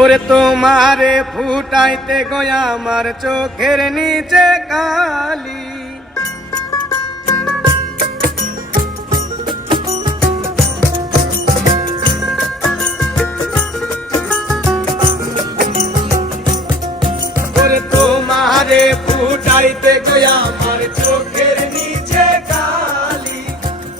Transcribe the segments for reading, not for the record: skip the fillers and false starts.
ওরে তোমারে ফুটাইতে গয়া আমার চোখের নিচে কালি। ওরে তোমারে ফুটাইতে গয়া আমার চোখের নিচে কালি।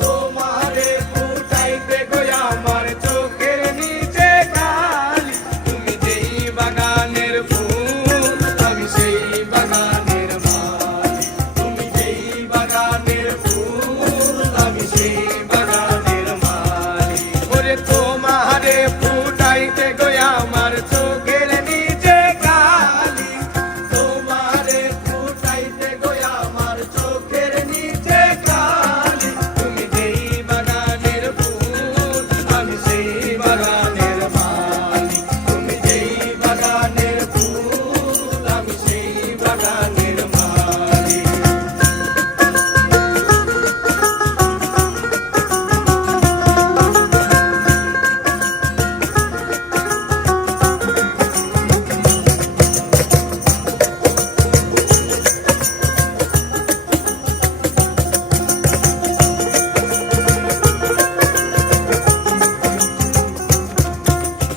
তোমারে ফুটাইতে গয়া আমার চোখের নিচে কালি। তুমি যেই বাগানের ফুল আমি সেই বাগানের মালি। তুমি যেই বাগানের ফুল আমি সেই বাগানের মালি। ওরে তোমারে ফুটাইতে গয়া আমার চোখের নিচে কালি। তোমারে ফুটাইতে গয়া আমার চোখের নিচে কালি। তুমি যেই বাগানের ফুল আমি সেই বাগানের মালি। তুমি যেই বাগানের ফুল আমি সেই বাগানের মালি।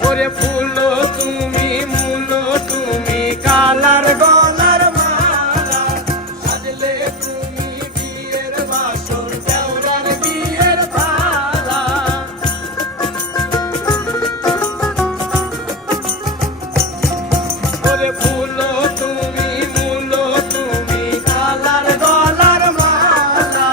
ওরে ফুলো তুমি মুলো তুমি কালার গলার মালা। সাজলে তুমি বিয়ের বাসর দেওরার বিয়ের থালা। ওরে ফুলো তুমি মুলো তুমি কালার গলার মালা।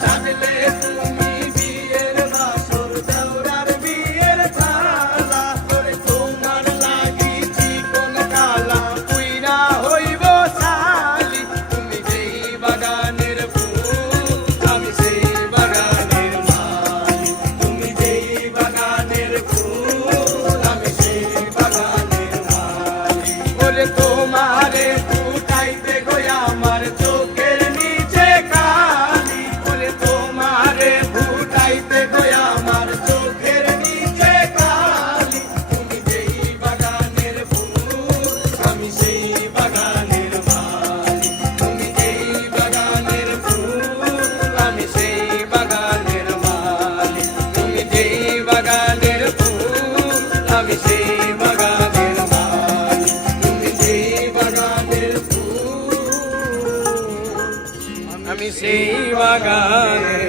সাজলে তুমি বিয়ের বাসর দেওরার বিয়ের থালা। ওরে তোমার লাগি চিকন কালা পুইরা হইব শালি। তুমি যেই বাগানের ফুল আমি সেই বাগানের মালি। তুমি যেই বাগানের ফুল আমি সেই বাগানের মালি। ওরে তোমারে ফুটাইতে গয়া আমার চোখের নিচে কালি। ওরে তোমারে ফুটাইতে গয়া আমার চোখের নিচে কালি। তুমি যেই বাগানের ফুল আমি সেই বাগানের মালি। তুমি যেই বাগানের ফুল আমি সেই বাগানের মালি। তুমি যেই বাগানের ফুল আমি সেই বাগানের মালি। তুমি যেই বাগানের ফুল আমি সেই বাগানের